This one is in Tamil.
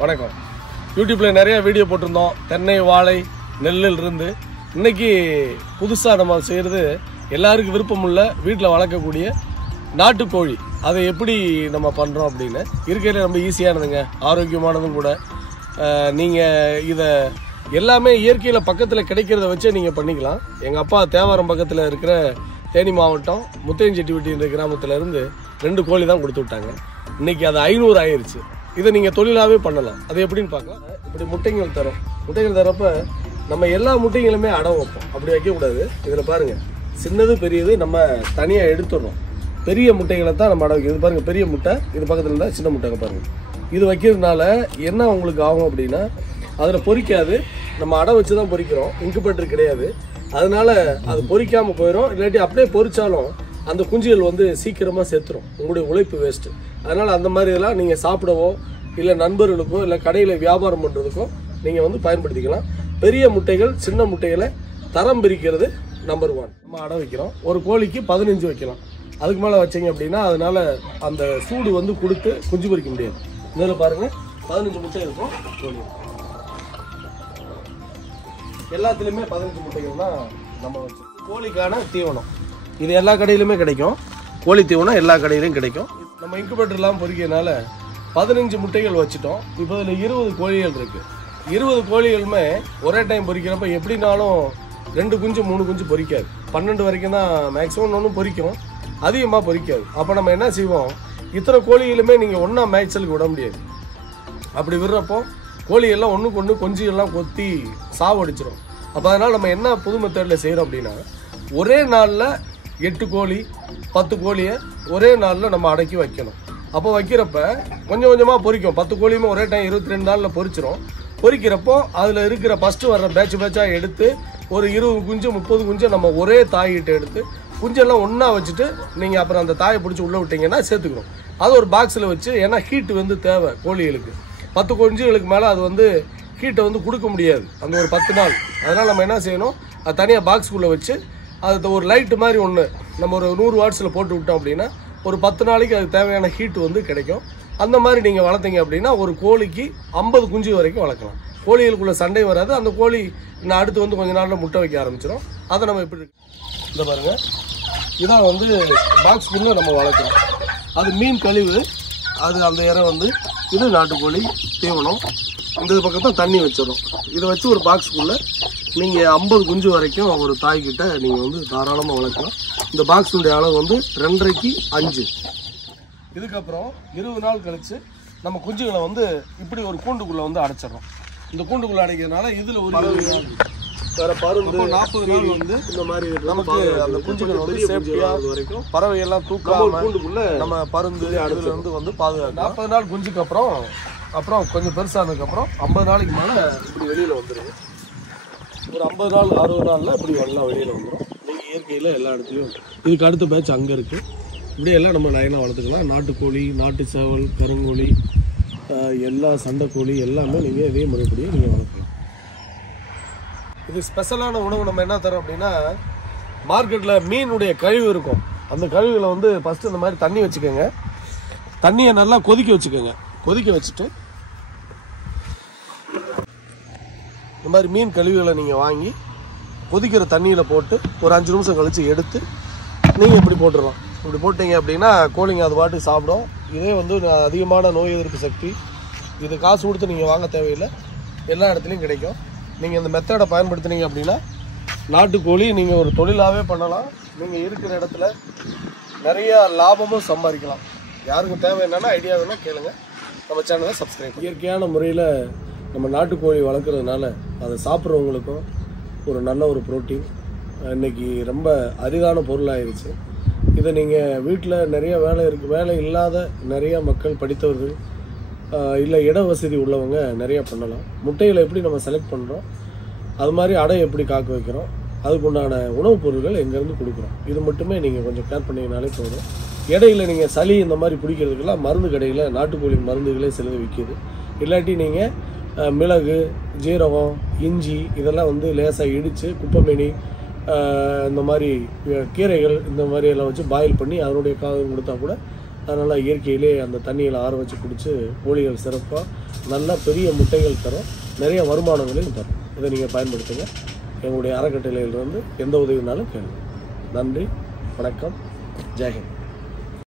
வணக்கம். யூடியூப்ல நிறைய வீடியோ போட்டிருந்தோம். தென்னை, வாழை, நெல்லில் இருந்து இன்னைக்கு புதுசாக நம்ம செய்கிறது எல்லாருக்கும் விருப்பமுள்ள வீட்டில் வளர்க்கக்கூடிய நாட்டுக்கோழி. அதை எப்படி நம்ம பண்ணுறோம் அப்படின்னு இருக்கையில் ரொம்ப ஈஸியானதுங்க, ஆரோக்கியமானதும் கூட. நீங்கள் இதை எல்லாமே இயற்கையில் பக்கத்தில் கிடைக்கிறத வச்சே நீங்கள் பண்ணிக்கலாம். எங்கள் அப்பா தேவாரம் பக்கத்தில் இருக்கிற தேனி மாவட்டம் முத்தையஞ்செட்டிவெட்டின்ற கிராமத்தில் இருந்து 2 கோழி தான் கொடுத்து விட்டாங்க. இன்றைக்கி அது 500 ஆயிடுச்சு. இதை நீங்கள் தொழிலாகவே பண்ணலாம். அது எப்படின்னு பார்க்கலாம். இப்படி முட்டைகள் தரோம். முட்டைகள் தரப்போ நம்ம எல்லா முட்டைகளுமே அடை வைப்போம். அப்படி வைக்கக்கூடாது. இதில் பாருங்கள், சின்னது பெரியது நம்ம தனியாக எடுத்துடுறோம். பெரிய முட்டைகளை தான் நம்ம அடை வைக்கிறது. இது பாருங்கள், பெரிய முட்டை. இது பக்கத்தில் இருந்தால் சின்ன முட்டைங்க பாருங்கள். இது வைக்கிறதுனால என்ன உங்களுக்கு ஆகும் அப்படின்னா, அதில் பொரிக்காது. நம்ம அடை வச்சு தான் பொரிக்கிறோம், இன்குபேட்டர் கிடையாது. அதனால் அது பொரிக்காமல் போயிடும். இல்லாட்டி அப்படியே பொரிச்சாலும் அந்த குஞ்சுகள் வந்து சீக்கிரமாக செத்துரும். உங்களுடைய உழைப்பு வேஸ்ட்டு. அதனால் அந்த மாதிரி இதெல்லாம் நீங்கள் சாப்பிடவோ இல்லை நண்பர்களுக்கோ இல்லை கடையில் வியாபாரம் பண்ணுறதுக்கோ நீங்கள் வந்து பயன்படுத்திக்கலாம். பெரிய முட்டைகள் சின்ன முட்டைகளை தரம் பிரிக்கிறது நம்பர் 1. நம்ம அடை வைக்கிறோம். ஒரு கோழிக்கு 15 வைக்கலாம். அதுக்கு மேலே வச்சிங்க அப்படின்னா அதனால் அந்த சூடு வந்து கொடுத்து குஞ்சு பொரிக்க முடியாது. இதில் பாருங்கள், 15 முட்டை இருக்கும். கோழி எல்லாத்துலேயுமே 15 முட்டைகள் தான் நம்ம வச்சு. கோழிக்கான தீவனம் இது எல்லா கடையிலுமே கிடைக்கும். கோழி தீவனம் எல்லா கடையிலையும் கிடைக்கும். நம்ம இன்குபேட்டர்லாம் பொரிக்கிறதுனால 15 முட்டைகள் வச்சுட்டோம். இப்போ இதில் 20 கோழிகள் இருக்குது. 20 கோழிகளுமே ஒரே டைம் பொரிக்கிறப்ப எப்படினாலும் 2 குஞ்சு 3 குஞ்சு பொரிக்காது. 12 வரைக்கும் தான் மேக்ஸிமம் ஒன்றும் பொரிக்கும், அதிகமாக பொரிக்காது. அப்போ நம்ம என்ன செய்வோம், இத்தனை கோழிகளுமே நீங்கள் ஒன்றா மேய்ச்சலுக்கு விட முடியாது. அப்படி விடுறப்போ கோழியெல்லாம் ஒன்றுக்கு ஒன்று கொஞ்சம் கொத்தி சாவடிச்சிடும். அப்போ அதனால் நம்ம என்ன புது மெத்தடில் செய்கிறோம் அப்படின்னா, ஒரே நாளில் 8 கோழி 10 கோழியை ஒரே நாளில் நம்ம அடக்கி வைக்கணும். அப்போ வைக்கிறப்ப கொஞ்சம் கொஞ்சமாக பொரிக்கும். 10 கோழியுமே ஒரே டைம் 22 நாளில் பொரிச்சிடும். பொரிக்கிறப்போ அதில் இருக்கிற ஃபஸ்ட்டு வர்ற பேட்சாக எடுத்து ஒரு 20 குஞ்சு 30 குஞ்சை நம்ம ஒரே தாய்கிட்ட எடுத்து குஞ்செல்லாம் ஒன்றா வச்சுட்டு நீங்கள் அப்புறம் அந்த தாயை பிடிச்சி உள்ளே விட்டிங்கன்னா சேர்த்துக்கணும். அது ஒரு பாக்ஸில் வச்சு, ஏன்னா ஹீட்டு வந்து தேவை கோழிகளுக்கு. 10 குஞ்சுகளுக்கு மேலே அது வந்து ஹீட்டை வந்து கொடுக்க முடியாது அந்த ஒரு 10 நாள். அதனால் நம்ம என்ன செய்யணும், அது தனியாக பாக்ஸுக்குள்ளே வச்சு அது ஒரு லைட்டு மாதிரி ஒன்று நம்ம ஒரு 100 வாட்ஸில் போட்டு விட்டோம் அப்படின்னா ஒரு 10 நாளைக்கு அதுக்கு தேவையான ஹீட்டு வந்து கிடைக்கும். அந்த மாதிரி நீங்கள் வளர்த்தீங்க அப்படின்னா ஒரு கோழிக்கு 50 குஞ்சு வரைக்கும் வளர்க்கலாம். கோழிகளுக்குள்ள சண்டை வராது. அந்த கோழி நான் அடுத்து வந்து கொஞ்ச நாளில் முட்டை வைக்க ஆரம்பிச்சிடும். அதை நம்ம எப்படி இந்த பாருங்கள், இதான் வந்து பாக்ஸுக்குள்ளே நம்ம வளர்க்குறோம். அது மீன் கழிவு, அது அந்த இறை வந்து இது நாட்டுக்கோழி தீவனம். இந்த பக்கத்தான் தண்ணி வச்சிடும். இதை வச்சு ஒரு பாக்ஸுக்குள்ளே நீங்கள் 50 குஞ்சு வரைக்கும் ஒரு தாய்கிட்ட நீங்கள் வந்து தாராளமாக வளர்க்கலாம். இந்த பாக்ஸுடைய அளவு வந்து 2.5க்கு 5. இதுக்கப்புறம் 20 நாள் கழித்து நம்ம குஞ்சுகளை வந்து இப்படி ஒரு கூண்டுக்குள்ளே வந்து அடைச்சிடறோம். இந்த கூண்டுக்குள்ளே அடைக்கிறதுனால இதில் ஒரு வேறு பருந்து 40 நாள் வந்து இந்த மாதிரி நமக்கு அந்த குஞ்சுகள் வந்து சேஃப்டியாக வரைக்கும் பறவைகள்லாம் தூக்காம கூண்டுக்குள்ளே நம்ம பருந்து அதில் வந்து பாதுகாக்கும். 40 நாள் குஞ்சுக்கு அப்புறம் கொஞ்சம் பெருசானதுக்கப்புறம் 50 நாளைக்கு மேலே இப்படி வெளியில் வந்துடும். ஒரு 50 நாள் 60 நாளில் இப்படி எல்லாம் வெளியில் வந்துடும். நீங்கள் இயற்கையில் எல்லா இடத்துலையும் இதுக்கு அடுத்த பேட்ச் அங்கே இருக்குது. இப்படியே எல்லாம் நம்ம லைனாக வளர்த்துக்கலாம். நாட்டுக்கோழி, நாட்டு சேவல், கருங்கோழி, எல்லா சண்டைக்கோழி எல்லாமே நீங்கள் இதே முறைப்படியே நீங்கள் வளர்க்கலாம். இது ஸ்பெஷலான உணவு நம்ம என்ன தரோம் அப்படின்னா, மார்க்கெட்டில் மீனுடைய கழிவு இருக்கும். அந்த கழிவுகளை வந்து ஃபஸ்ட்டு இந்த மாதிரி தண்ணி வச்சுக்கோங்க. தண்ணியை நல்லா கொதிக்க வச்சுக்கோங்க. கொதிக்க வச்சுட்டு இந்த மாதிரி மீன் கழிவுகளை நீங்கள் வாங்கி கொதிக்கிற தண்ணியில் போட்டு ஒரு 5 நிமிஷம் கழித்து எடுத்து நீங்கள் இப்படி போட்டுடலாம். இப்படி போட்டிங்க அப்படின்னா கோழிங்க அது பாட்டு சாப்பிடும். இதே வந்து அதிகமான நோய் எதிர்ப்பு சக்தி. இது காசு கொடுத்து நீங்கள் வாங்க தேவையில்லை, எல்லா இடத்துலையும் கிடைக்கும். நீங்கள் இந்த மெத்தடை பயன்படுத்தினீங்க அப்படின்னா நாட்டுக்கோழி நீங்கள் ஒரு தொழிலாகவே பண்ணலாம். நீங்கள் இருக்கிற இடத்துல நிறையா லாபமும் சம்பாதிக்கலாம். யாருக்கும் தேவை என்னென்னா ஐடியா வேணால் கேளுங்க. நம்ம சேனலை சப்ஸ்கிரைப். இயற்கையான முறையில் நம்ம நாட்டுக்கோழி வளர்க்குறதுனால அதை சாப்பிட்றவங்களுக்கும் ஒரு நல்ல ஒரு ப்ரோட்டீன் இன்றைக்கி ரொம்ப அரிதான பொருளாகிடுச்சு. இதை நீங்கள் வீட்டில் நிறைய வேலை இல்லாத நிறையா மக்கள், படித்தவர்கள், இல்லை இட வசதி உள்ளவங்க நிறையா பண்ணலாம். முட்டைகளை எப்படி நம்ம செலக்ட் பண்ணுறோம், அது மாதிரி அடை எப்படி காக்க வைக்கிறோம், அதுக்குண்டான உணவுப் பொருட்கள் எங்கேருந்து கொடுக்குறோம், இது மட்டுமே நீங்கள் கொஞ்சம் கேர் பண்ணிங்கனாலே போதும். இடையில நீங்கள் சளி இந்த மாதிரி பிடிக்கிறதுக்கெல்லாம் மருந்து கடையில் நாட்டுக்கோழி மருந்துகளே சிலது விற்கிது. இல்லாட்டி நீங்கள் மிளகு, ஜீரகம், இஞ்சி இதெல்லாம் வந்து லேசாக இடித்து குப்பைமேனி இந்த மாதிரி கீரைகள் இந்த மாதிரி எல்லாம் வச்சு பாயில் பண்ணி அதனுடைய காகம் கொடுத்தா கூட அதனால் இயற்கையிலே அந்த தண்ணியில் ஆற வச்சு குடித்து கோழிகள் சிறப்பாக நல்ல பெரிய முட்டைகள் தரும், நிறைய வருமானங்களையும் தரும். இதை நீங்கள் பயன்படுத்துங்க. எங்களுடைய அறக்கட்டளையிலிருந்து எந்த உதவினாலும் கேளுங்க. நன்றி, வணக்கம், ஜெயஹிந்த்.